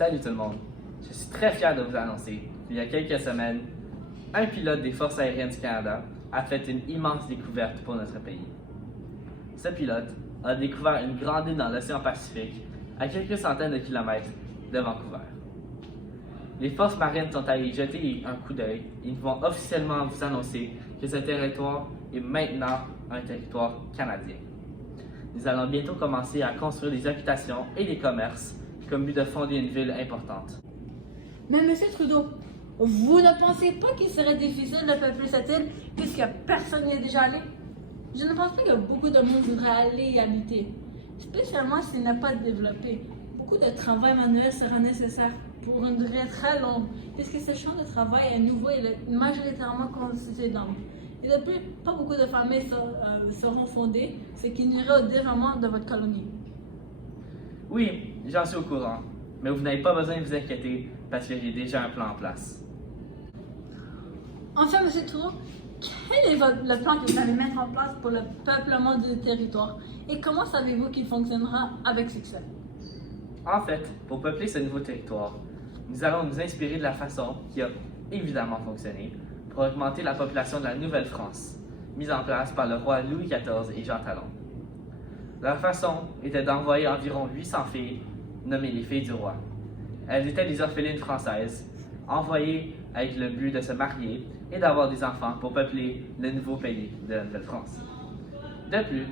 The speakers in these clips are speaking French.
Salut tout le monde. Je suis très fier de vous annoncer qu'il y a quelques semaines, un pilote des Forces aériennes du Canada a fait une immense découverte pour notre pays. Ce pilote a découvert une grande île dans l'océan Pacifique, à quelques centaines de kilomètres de Vancouver. Les forces marines sont allées y jeter un coup d'œil et ils vont officiellement vous annoncer que ce territoire est maintenant un territoire canadien. Nous allons bientôt commencer à construire des habitations et des commerces comme but de fonder une ville importante. Mais Monsieur Trudeau, vous ne pensez pas qu'il serait difficile de peupler cette île puisque personne n'y est déjà allé? Je ne pense pas que beaucoup de monde voudrait aller y habiter, spécialement s'il n'est pas développé. Beaucoup de travail manuel sera nécessaire pour une durée très longue, puisque ce champ de travail est nouveau et majoritairement constitué d'hommes. Et de plus, pas beaucoup de familles seront fondées, ce qui nuirait au développement de votre colonie. Oui, j'en suis au courant, mais vous n'avez pas besoin de vous inquiéter parce que j'ai déjà un plan en place. Enfin, M. Trudeau, quel est le plan que vous allez mettre en place pour le peuplement du territoire et comment savez-vous qu'il fonctionnera avec succès? En fait, pour peupler ce nouveau territoire, nous allons nous inspirer de la façon qui a évidemment fonctionné pour augmenter la population de la Nouvelle-France, mise en place par le roi Louis XIV et Jean Talon. Leur façon était d'envoyer environ 800 filles, nommées les filles du roi. Elles étaient des orphelines françaises, envoyées avec le but de se marier et d'avoir des enfants pour peupler le nouveau pays de la Nouvelle-France. De plus,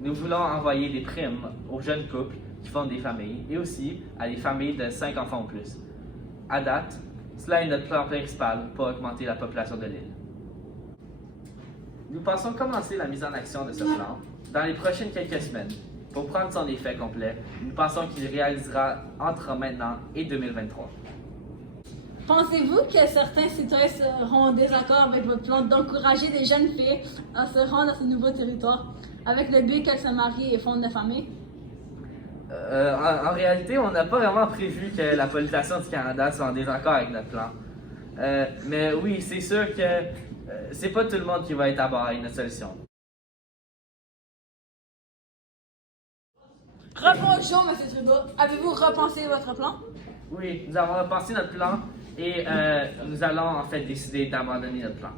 nous voulons envoyer des primes aux jeunes couples qui fondent des familles et aussi à des familles de 5 enfants ou plus. À date, cela est notre plan principal pour augmenter la population de l'île. Nous pensons commencer la mise en action de ce plan dans les prochaines quelques semaines. Pour prendre son effet complet, nous pensons qu'il réalisera entre maintenant et 2023. Pensez-vous que certains citoyens seront en désaccord avec votre plan d'encourager des jeunes filles à se rendre à ce nouveau territoire avec le but qu'elles se marient et fondent des familles? En réalité, on n'a pas vraiment prévu que la population du Canada soit en désaccord avec notre plan. Mais oui, c'est sûr que c'est pas tout le monde qui va être à bord avec notre solution. Rebonjour, M. Trudeau. Avez-vous repensé votre plan? Oui, nous avons repensé notre plan et nous allons en fait décider d'abandonner notre plan.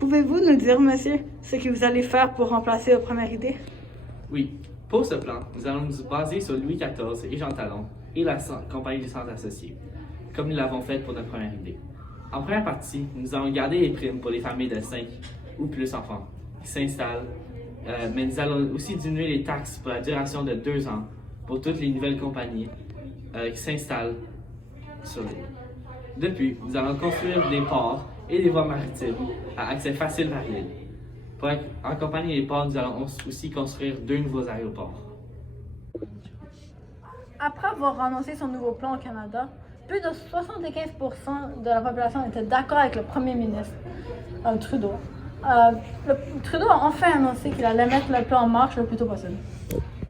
Pouvez-vous nous dire, monsieur, ce que vous allez faire pour remplacer votre première idée? Oui, pour ce plan, nous allons nous baser sur Louis XIV et Jean Talon et la Compagnie des Centres associés, comme nous l'avons fait pour notre première idée. En première partie, nous allons garder les primes pour les familles de 5 ou plus enfants qui s'installent, mais nous allons aussi diminuer les taxes pour la duration de 2 ans pour toutes les nouvelles compagnies qui s'installent sur l'île. Depuis, nous allons construire des ports et des voies maritimes à accès facile vers l'île. Pour accompagner les ports, nous allons aussi construire 2 nouveaux aéroports. Après avoir annoncé son nouveau plan au Canada, plus de 75% de la population était d'accord avec le premier ministre Trudeau. Trudeau a enfin annoncé qu'il allait mettre le plan en marche le plus tôt possible.